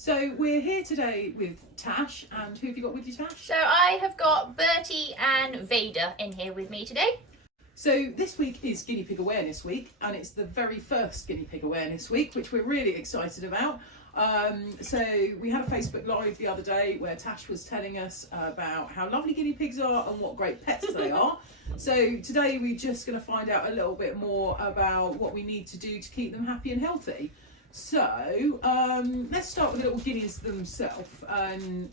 So we're here today with Tash, and who have you got with you, Tash? So I have got Bertie and Vader in here with me today. So this week is Guinea Pig Awareness Week, and it's the very first Guinea Pig Awareness Week, which we're really excited about. So we had a Facebook Live the other day where Tash was telling us about how lovely guinea pigs are and what great pets they are. So today we're just going to find out a little bit more about what we need to do to keep them happy and healthy. So let's start with the little guineas themselves. And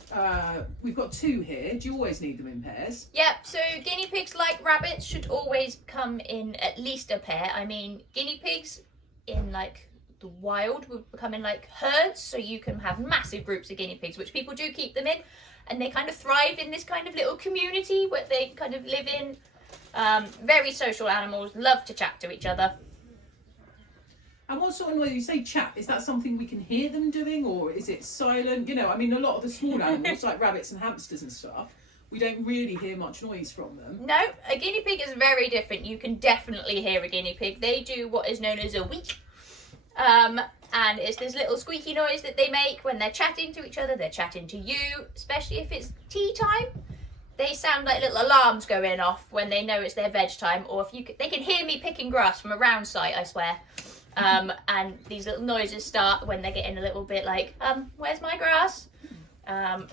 we've got two here. Do you always need them in pairs? Yep, so guinea pigs, like rabbits, should always come in at least a pair. I mean, guinea pigs in like the wild would come in like herds, so you can have massive groups of guinea pigs, which people do keep them in, and they kind of thrive in this kind of little community where they kind of live in. Very social animals, love to chat to each other. And what sort of noise, you say chat, is that something we can hear them doing, or is it silent? You know, I mean, a lot of the small animals, like rabbits and hamsters and stuff, we don't really hear much noise from them. No, a guinea pig is very different. You can definitely hear a guinea pig. They do what is known as a weet. And it's this little squeaky noise that they make when they're chatting to each other. They're chatting to you, especially if it's tea time. They sound like little alarms going off when they know it's their veg time, or they can hear me picking grass from a round sight, I swear. And these little noises start when they're getting a little bit like, where's my grass? And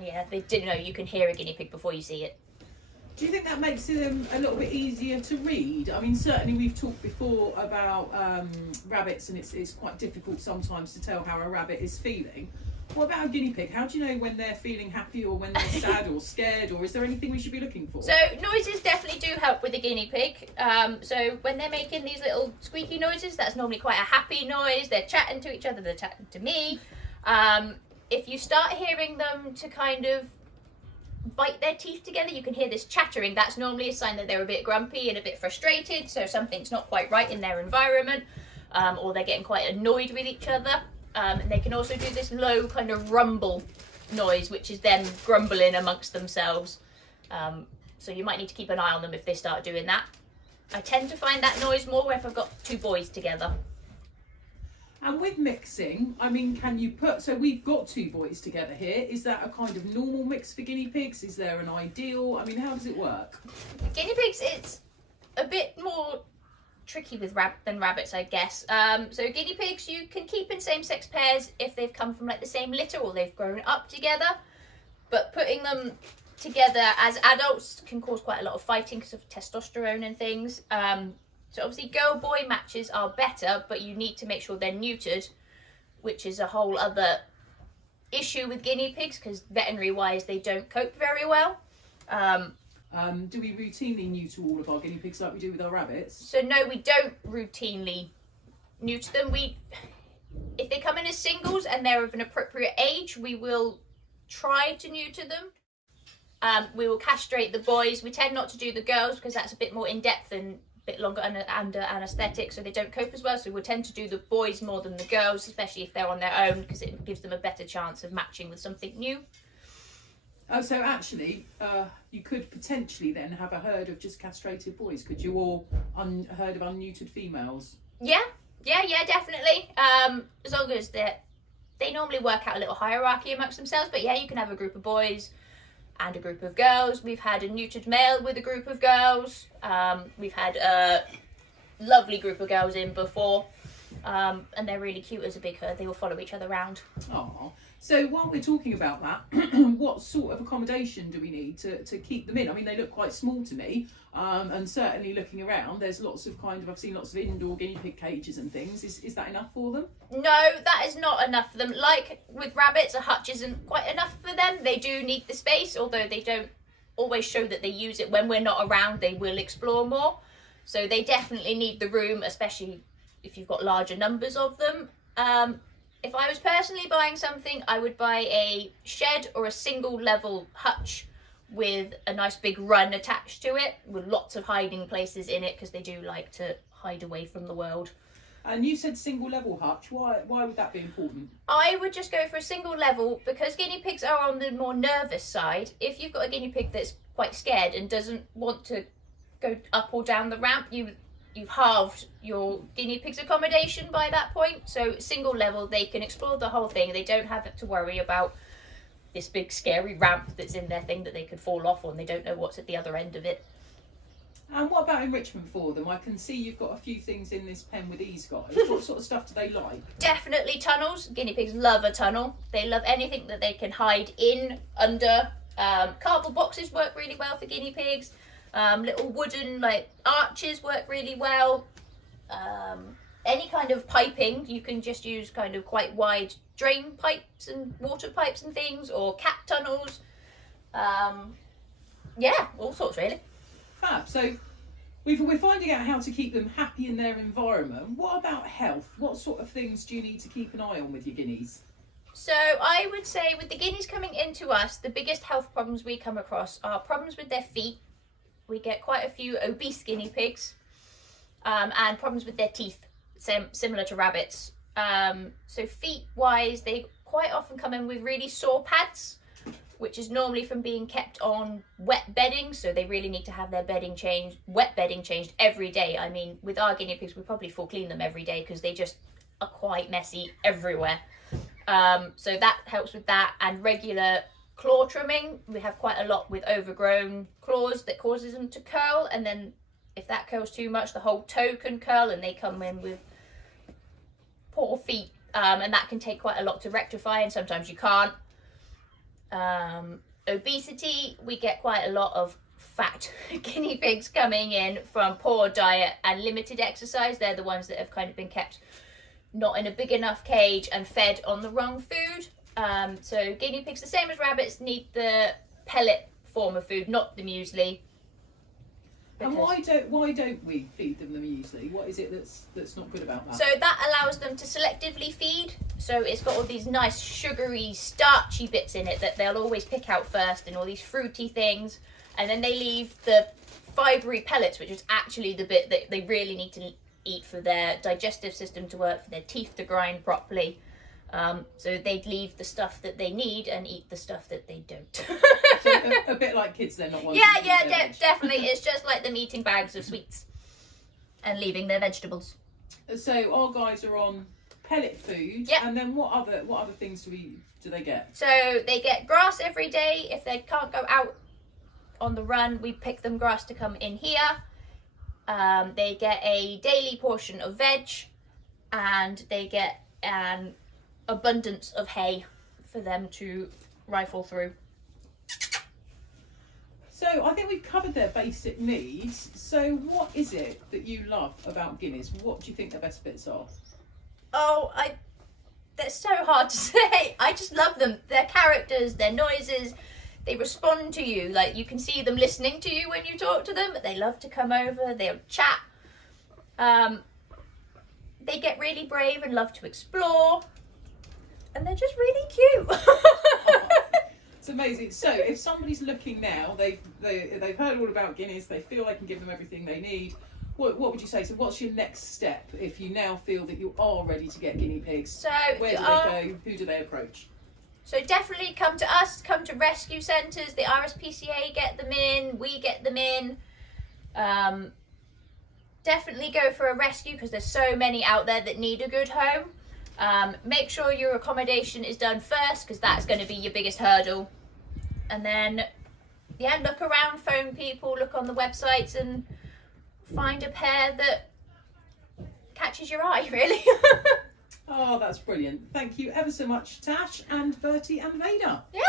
yeah, they didn't know you can hear a guinea pig before you see it. Do you think that makes them a little bit easier to read? I mean, certainly we've talked before about rabbits, and it's quite difficult sometimes to tell how a rabbit is feeling. What about a guinea pig? How do you know when they're feeling happy or when they're sad or scared, or is there anything we should be looking for? So noises definitely do help with a guinea pig. So when they're making these little squeaky noises, that's normally quite a happy noise. They're chatting to each other, they're chatting to me. If you start hearing them to kind of bite their teeth together, you can hear this chattering. That's normally a sign that they're a bit grumpy and a bit frustrated, so something's not quite right in their environment, or they're getting quite annoyed with each other. And they can also do this low kind of rumble noise, which is them grumbling amongst themselves. So you might need to keep an eye on them if they start doing that. I tend to find that noise more if I've got two boys together. And with mixing, I mean, can you so we've got two boys together here. Is that a kind of normal mix for guinea pigs? Is there an ideal? I mean, how does it work? Guinea pigs, it's a bit more tricky with than rabbits, I guess. So guinea pigs you can keep in same-sex pairs if they've come from like the same litter or they've grown up together, but putting them together as adults can cause quite a lot of fighting because of testosterone and things. So obviously girl-boy matches are better, but you need to make sure they're neutered, which is a whole other issue with guinea pigs because veterinary-wise they don't cope very well. Do we routinely neuter all of our guinea pigs like we do with our rabbits? So no, we don't routinely neuter them. If they come in as singles and they're of an appropriate age, we will try to neuter them. We will castrate the boys. We tend not to do the girls because that's a bit more in-depth and a bit longer under anaesthetic, so they don't cope as well. So we'll tend to do the boys more than the girls, especially if they're on their own, because it gives them a better chance of matching with something new. Oh, so actually, you could potentially then have a herd of just castrated boys, could you, or a herd of unneutered females? Yeah, definitely. Zoggers, they normally work out a little hierarchy amongst themselves, but yeah, you can have a group of boys and a group of girls. We've had a neutered male with a group of girls. We've had a lovely group of girls in before, and they're really cute as a big herd. They will follow each other around. Oh. So while we're talking about that, what sort of accommodation do we need to keep them in? I mean, they look quite small to me, and certainly looking around, there's lots of I've seen lots of indoor guinea pig cages and things. Is that enough for them? No, that is not enough for them. Like with rabbits, a hutch isn't quite enough for them. They do need the space, although they don't always show that they use it. When we're not around, they will explore more. So they definitely need the room, especially if you've got larger numbers of them. If I was personally buying something, I would buy a shed or a single level hutch with a nice big run attached to it, with lots of hiding places in it, because they do like to hide away from the world. And you said single level hutch. Why would that be important? I would just go for a single level because guinea pigs are on the more nervous side. If you've got a guinea pig that's quite scared and doesn't want to go up or down the ramp, you you've halved your guinea pig's accommodation by that point. So single level, they can explore the whole thing. They don't have to worry about this big scary ramp that's in their thing that they could fall off on. They don't know what's at the other end of it. And what about enrichment for them? I can see you've got a few things in this pen with these guys. What sort of stuff do they like? Definitely tunnels. Guinea pigs love a tunnel. They love anything that they can hide in, under. Cardboard boxes work really well for guinea pigs. Little wooden like arches work really well. Any kind of piping, you can just use kind of quite wide drain pipes and water pipes and things, or cat tunnels. Yeah, all sorts really. Fab. So we're finding out how to keep them happy in their environment. What about health? What sort of things do you need to keep an eye on with your guineas? So I would say with the guineas coming into us, the biggest health problems we come across are problems with their feet. We get quite a few obese guinea pigs, and problems with their teeth, similar to rabbits. So feet wise, they quite often come in with really sore pads, which is normally from being kept on wet bedding. So they really need to have their bedding changed, wet bedding changed every day. I mean, with our guinea pigs, we probably full clean them every day because they just are quite messy everywhere. So that helps with that, and regular claw trimming. We have quite a lot with overgrown claws that causes them to curl, and then if that curls too much, the whole toe can curl and they come in with poor feet, and that can take quite a lot to rectify, and sometimes you can't. Obesity, we get quite a lot of fat guinea pigs coming in from poor diet and limited exercise. They're the ones that have kind of been kept not in a big enough cage and fed on the wrong food. So guinea pigs, the same as rabbits, need the pellet form of food, not the muesli. And why don't we feed them the muesli? What is it that's not good about that? So that allows them to selectively feed. So it's got all these nice sugary, starchy bits in it that they'll always pick out first, and all these fruity things. And then they leave the fibery pellets, which is actually the bit that they really need to eat for their digestive system to work, for their teeth to grind properly. So they'd leave the stuff that they need and eat the stuff that they don't. So a bit like kids, they're not wanting Yeah, to eat their veg. definitely. It's just like them eating bags of sweets and leaving their vegetables. So our guys are on pellet food. Yep. And then what other things do they get? So they get grass every day. If they can't go out on the run, we pick them grass to come in here. They get a daily portion of veg, and they get an abundance of hay for them to rifle through. So I think we've covered their basic needs. So what is it that you love about guineas? What do you think their best bits are? Oh, that's so hard to say. I just love them. Their characters, their noises, they respond to you. Like, you can see them listening to you when you talk to them. They love to come over, they'll chat. They get really brave and love to explore. And they're just really cute. It's amazing. So if somebody's looking now, they've heard all about guineas, they feel they can give them everything they need. What would you say? So what's your next step if you now feel that you are ready to get guinea pigs? So where do they go? Who do they approach? So definitely come to us, come to rescue centres. The RSPCA get them in, we get them in. Definitely go for a rescue because there's so many out there that need a good home. Make sure your accommodation is done first because that's going to be your biggest hurdle. And then, yeah, look around, phone people, look on the websites and find a pair that catches your eye, really. Oh, that's brilliant. Thank you ever so much, Tash and Bertie and Vader. Yeah.